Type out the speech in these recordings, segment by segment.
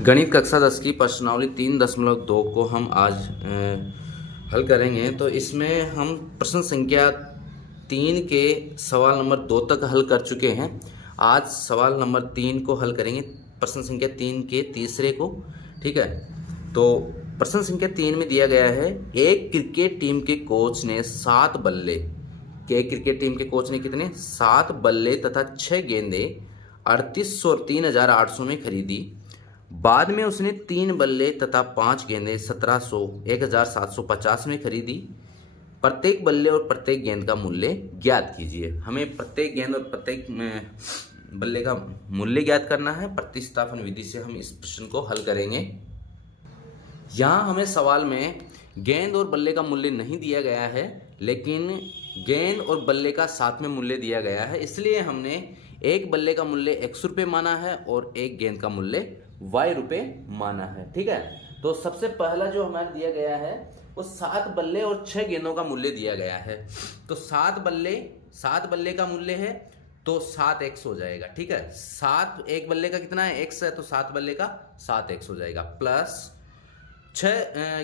गणित कक्षा 10 की प्रश्नावली 3.2 को हम आज हल करेंगे। तो इसमें हम प्रश्न संख्या 3 के सवाल नंबर 2 तक हल कर चुके हैं। आज सवाल नंबर 3 को हल करेंगे, प्रश्न संख्या 3 के तीसरे को। ठीक है, तो प्रश्न संख्या 3 में दिया गया है, एक क्रिकेट टीम के कोच ने 7 बल्ले कितने 7 बल्ले तथा 6 गेंदे 3800 और 3800 में खरीदी। बाद में उसने 3 बल्ले तथा 5 गेंदें 1700 1750 में खरीदी। प्रत्येक बल्ले और प्रत्येक गेंद का मूल्य ज्ञात कीजिए। हमें प्रत्येक गेंद और प्रत्येक बल्ले का मूल्य ज्ञात करना है। प्रतिस्थापन विधि से हम इस प्रश्न को हल करेंगे। यहाँ हमें सवाल में गेंद और बल्ले का मूल्य नहीं दिया गया है, लेकिन गेंद और बल्ले का साथ में मूल्य दिया गया है। इसलिए हमने एक बल्ले का मूल्य x रुपये माना है और एक गेंद का मूल्य y रुपये माना है। ठीक है, तो सबसे पहला जो हमारा दिया गया है वो 7 बल्ले और 6 गेंदों का मूल्य दिया गया है। तो 7 बल्ले का मूल्य है तो 7x हो जाएगा। ठीक है, 7 एक बल्ले का कितना है x है, तो 7 बल्ले का 7x हो जाएगा, प्लस 6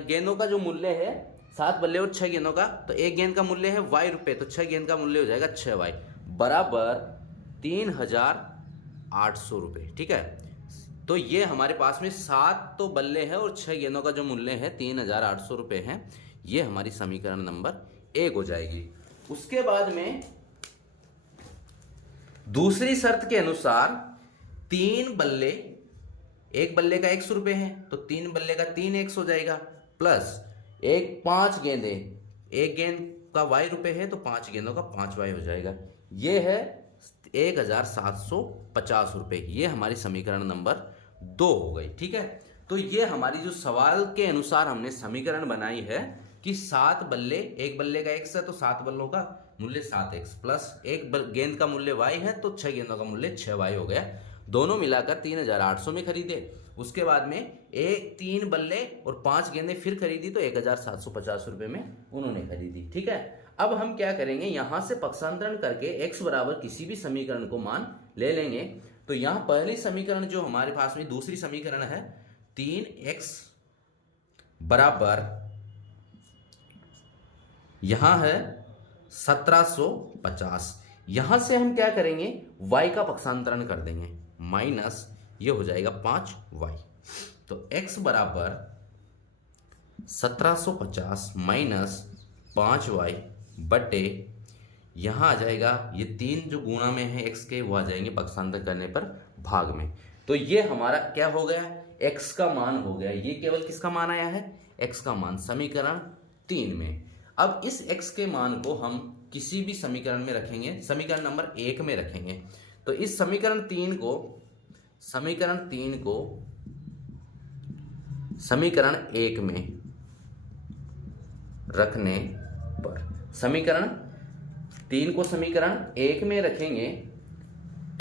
गेंदों का जो मूल्य है 7 बल्ले और 6 गेंदों का, तो एक गेंद का मूल्य है y रुपये, तो 6 गेंद का मूल्य हो जाएगा 6y बराबर 3800 रुपये। ठीक है, तो ये हमारे पास में 7 तो बल्ले हैं और 6 गेंदों का जो मूल्य है 3800 रुपये है। ये हमारी समीकरण नंबर 1 हो जाएगी। उसके बाद में दूसरी शर्त के अनुसार 3 बल्ले, एक बल्ले का x रुपये है तो 3 बल्ले का 3x हो जाएगा, प्लस 5 गेंदे, एक गेंद का y रुपये है तो 5 गेंदों का 5y हो जाएगा। ये है 1750 रुपये। ये हमारी समीकरण नंबर 2 हो गई। ठीक है, तो ये हमारी जो सवाल के अनुसार हमने समीकरण बनाई है कि 7 बल्ले, एक बल्ले का x है तो 7 बल्लों का मूल्य 7x, प्लस एक गेंद का मूल्य y है तो 6 गेंदों का मूल्य 6y हो गया। दोनों मिलाकर 3800 में खरीदे। उसके बाद में 3 बल्ले और 5 गेंदें फिर खरीदी तो 1750 रुपये में उन्होंने खरीदी। ठीक है, अब हम क्या करेंगे, यहां से पक्षांतरण करके x बराबर किसी भी समीकरण को मान ले लेंगे। तो यहां पहली समीकरण जो हमारे पास में दूसरी समीकरण है 3x बराबर यहां है 1750। यहां से हम क्या करेंगे, y का पक्षांतरण कर देंगे, माइनस ये हो जाएगा 5y। तो x बराबर 1750 माइनस 5y बटे, यहां आ जाएगा ये 3 जो गुणा में है x के, वो आ जाएंगे पक्षांतर करने पर भाग में। तो ये हमारा क्या हो गया, x का मान हो गया। ये केवल किसका मान आया है, x का मान, समीकरण 3 में। अब इस x के मान को हम किसी भी समीकरण में रखेंगे, समीकरण नंबर 1 में रखेंगे। तो इस समीकरण 3 को समीकरण 1 में रखने पर, समीकरण 3 को समीकरण 1 में रखेंगे,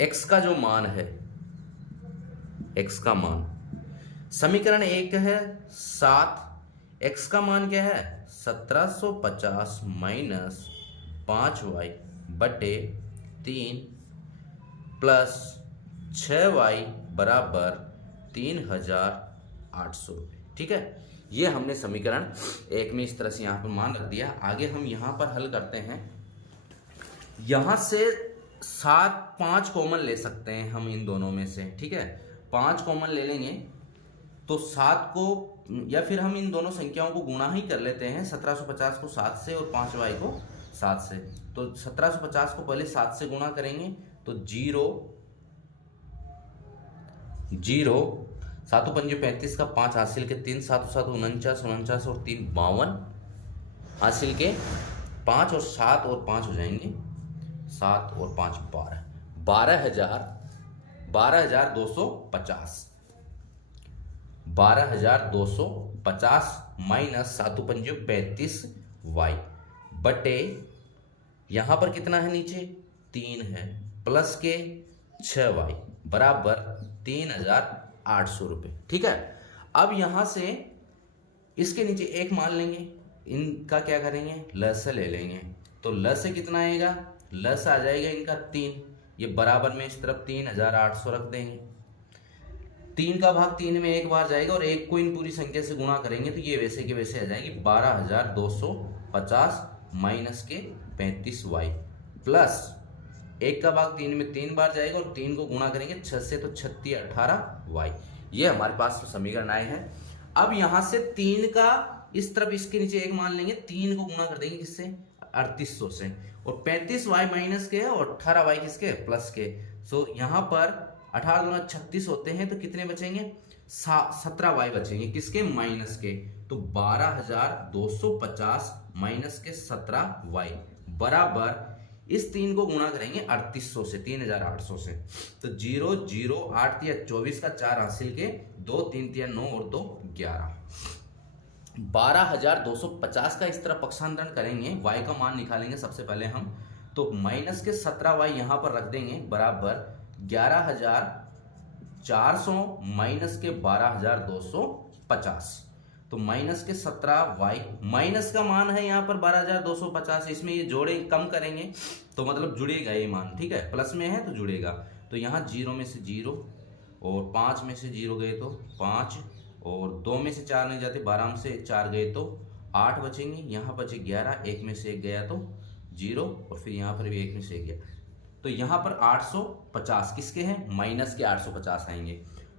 x का जो मान है, x का मान समीकरण 1 है 7, x का मान क्या है 1750 माइनस 5y बटे 3 प्लस 6y बराबर 3800 रुपये। ठीक है, ये हमने समीकरण 1 में इस तरह से यहाँ पर मान रख दिया। आगे हम यहाँ पर हल करते हैं। यहाँ से 5 कॉमन ले सकते हैं हम इन दोनों में से। ठीक है, 5 कॉमन ले लेंगे तो 7 को, या फिर हम इन दोनों संख्याओं को गुणा ही कर लेते हैं, 1750 को 7 से और 5y को 7 से। तो 1750 को पहले 7 से गुणा करेंगे तो 0 7 5 35 का 5 हासिल के 3 7 7 49 49 और 3 52 हासिल के 5 और 7 और 5 हो जाएंगे, 7 और 5 12 12250 माइनस 7 5 35 y बटे, यहां पर कितना है, नीचे 3 है, प्लस के 6y बराबर 3800 रुपये। ठीक है, अब यहां से इसके नीचे 1 मान लेंगे, इनका क्या करेंगे, लस ले लेंगे। तो लस से कितना आएगा, लस आ जाएगा इनका 3, ये बराबर में इस तरफ 3800 रख देंगे। 3 का भाग 3 में एक बार जाएगा और 1 को इन पूरी संख्या से गुणा करेंगे तो ये वैसे के वैसे आ जाएगी 12,250 माइनस के 35y प्लस 1 का भाग 3 में 3 बार जाएगा और 3 को गुणा करेंगे 6 से तो 36 18y। ये हमारे पास समीकरण आए हैं। अब यहां से 3 का इस तरफ इसके नीचे 1 मान लेंगे, 3 को गुणा कर देंगे किससे 3800 से, और 35y माइनस के और 18y किसके प्लस के। सो यहां पर 18 दूना 36 होते हैं तो कितने बचेंगे 17y बचेंगे किसके माइनस के। तो 12,250 माइनस के 17y बराबर इस 3 को गुणा करेंगे 3800 से 3800 से, तो 0 0 8 या 24 का 4 हासिल के 2 3 3 9 और 2 11। 12,250 का इस तरह पक्षांतरण करेंगे, y का मान निकालेंगे सबसे पहले हम, तो माइनस के 17y यहां पर रख देंगे बराबर 11,400 माइनस के 12,250, तो माइनस के 17y माइनस का मान है यहाँ पर 12,250, इसमें ये जोड़े कम करेंगे तो मतलब जुड़ेगा ये मान, ठीक है, प्लस में है तो जुड़ेगा। तो यहाँ 0 में से 0 और 5 में से 0 गए तो 5 और 2 में से 4 नहीं जाते, 12 में से 4 गए तो 8 बचेंगे, यहाँ बचे 11, 1 में से 1 गया तो 0 और फिर यहाँ पर भी 1 में से 1 गया, तो यहाँ पर 850 किसके हैं माइनस के 850 आएंगे।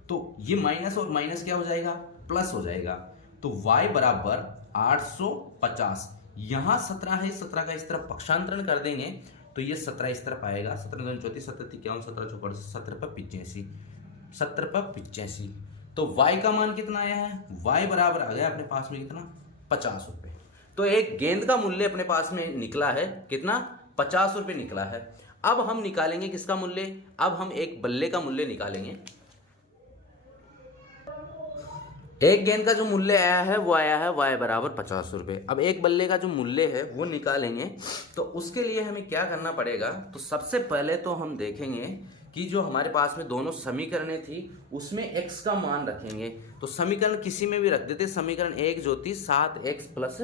तो ये माइनस और माइनस क्या हो जाएगा प्लस हो जाएगा, तो y बराबर 850, यहाँ 17 है, 17 का इस तरफ पक्षांतरण कर देंगे तो ये 17 इस तरफ आएगा, 17 2 34 17 51 17 चौपड़ 17 पर 85, 17 पर 85। तो y का मान कितना आया है, y बराबर आ गया अपने पास में कितना 50 रुपए। तो एक गेंद का मूल्य अपने पास में निकला है कितना 50 रुपए निकला है। अब हम निकालेंगे किसका मूल्य, अब हम एक बल्ले का मूल्य निकालेंगे। एक गेंद का जो मूल्य आया है वो आया है y बराबर 50 रुपए। अब एक बल्ले का जो मूल्य है वो निकालेंगे, तो उसके लिए हमें क्या करना पड़ेगा, तो सबसे पहले तो हम देखेंगे कि जो हमारे पास में दोनों समीकरणें थी उसमें x का मान रखेंगे। तो समीकरण किसी में भी रख देते, समीकरण 1 जो थी 7x प्लस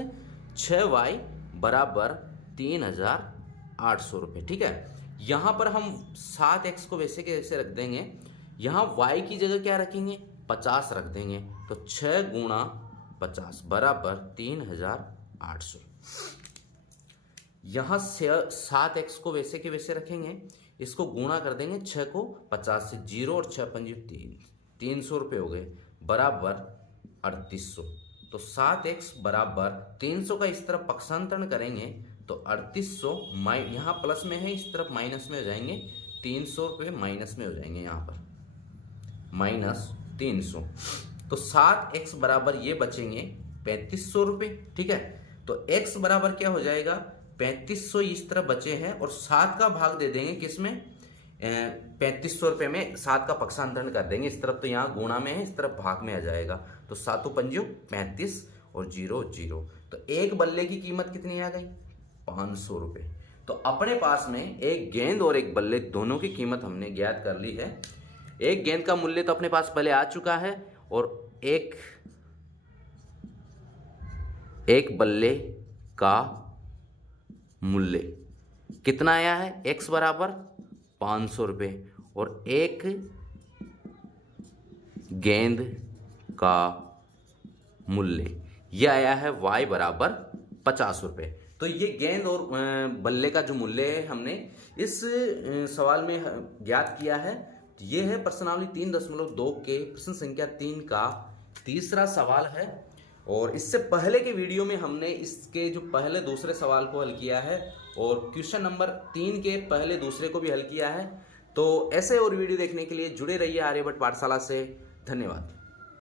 6y बराबर 3,800 रुपये, ठीक है। यहाँ पर हम 7x को वैसे के वैसे रख देंगे, यहाँ y की जगह क्या रखेंगे 50 रख देंगे, तो 6 गुणा 50 बराबर 3,800। यहाँ 7x को वैसे के वैसे रखेंगे, इसको गुणा कर देंगे 6 को 50 से, 0 और 6 पंजे 300 रुपये हो गए बराबर 3800। तो 7x बराबर 300 का इस तरफ पक्षांतरण करेंगे तो 3800 यहाँ प्लस में है, इस तरफ माइनस में हो जाएंगे, 300 रुपये माइनस में हो जाएंगे, यहाँ पर माइनस 300। तो 7x बराबर ये बचेंगे 3500 रुपये, ठीक है। तो x बराबर क्या हो जाएगा 3500 इस तरफ बचे हैं और 7 का भाग दे देंगे किसमें 3500 रुपये में 7 का पक्षांतरण कर देंगे, इस तरफ तो यहाँ गुणा में है, इस तरफ भाग में आ जाएगा, तो 7 पंजो 35 और 0 0। तो एक बल्ले की कीमत कितनी आ गई 500 रुपये। तो अपने पास में एक गेंद और एक बल्ले दोनों की कीमत हमने ज्ञात कर ली है। एक गेंद का मूल्य तो अपने पास पहले आ चुका है और एक बल्ले का मूल्य कितना आया है x बराबर 500 रुपये और एक गेंद का मूल्य यह आया है y बराबर 50 रुपये। तो ये गेंद और बल्ले का जो मूल्य है हमने इस सवाल में ज्ञात किया है। ये है प्रश्नावली 3.2 के प्रश्न संख्या 3 का तीसरा सवाल है। और इससे पहले के वीडियो में हमने इसके जो पहले दूसरे सवाल को हल किया है और क्वेश्चन नंबर 3 के पहले दूसरे को भी हल किया है। तो ऐसे और वीडियो देखने के लिए जुड़े रहिए आर्यभट्ट पाठशाला से। धन्यवाद।